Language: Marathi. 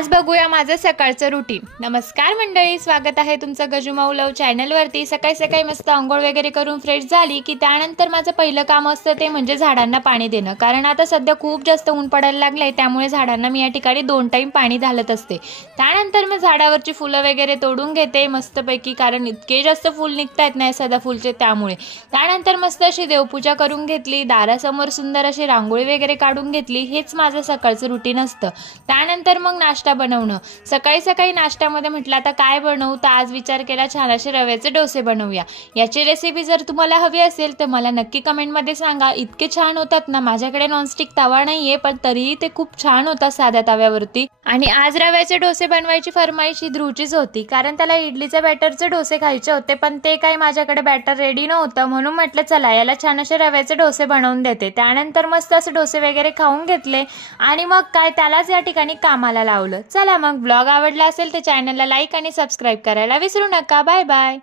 आज बघूया माझं सकाळचं रुटीन। नमस्कार मंडळी, स्वागत आहे तुमचं गजुमाऊ लव चॅनलवरती। सकाळी सकाळी मस्त अंघोळ वगैरे करून फ्रेश झाली की त्यानंतर माझं पहिलं काम असतं ते म्हणजे झाडांना पाणी देणं। कारण आता सध्या खूप जास्त ऊन पडायला लागलंय, त्यामुळे झाडांना मी या ठिकाणी 2 टाइम पाणी घालत असते। त्यानंतर मी झाडावरची फुलं वगैरे तोडून घेते मस्तपैकी, कारण इतके जास्त फुल निघतायत ना सदाफुलचे, त्यामुळे त्यानंतर मस्त अशी देवपूजा करून घेतली, दारासमोर सुंदर अशी रांगोळी वगैरे काढून घेतली। हेच माझं सकाळचं रुटीन असतं। त्यानंतर मग नाश्ता बनवणं। सकाळी सकाळी नाश्त्यामध्ये म्हटलं आता काय बनवू, तर आज विचार केला छान असे रव्याचे डोसे बनवूया। याची रेसिपी जर तुम्हाला हवी असेल तर मला नक्की कमेंटमध्ये सांगा। इतके छान होतात ना, माझ्याकडे नॉनस्टिक तवा नाहीये पण तरीही ते खूप छान होतात साध्या तव्यावरती। आणि आज रव्याचे डोसे बनवायची फरमाईश ही ध्रुवचीच होती, कारण त्याला इडलीचे बॅटरचे डोसे खायचे होते, पण ते काही माझ्याकडे बॅटर रेडी नव्हतं, म्हणून म्हटलं चला याला छान असे रव्याचे डोसे बनवून देते। त्यानंतर मस्त असे डोसे वगैरे खाऊन घेतले आणि मग काय त्यालाच या ठिकाणी कामाला लावलं। चला मग, ब्लॉग आवडला असेल तर चॅनलला लाईक आणि सबस्क्राईब करायला विसरू नका। Bye bye.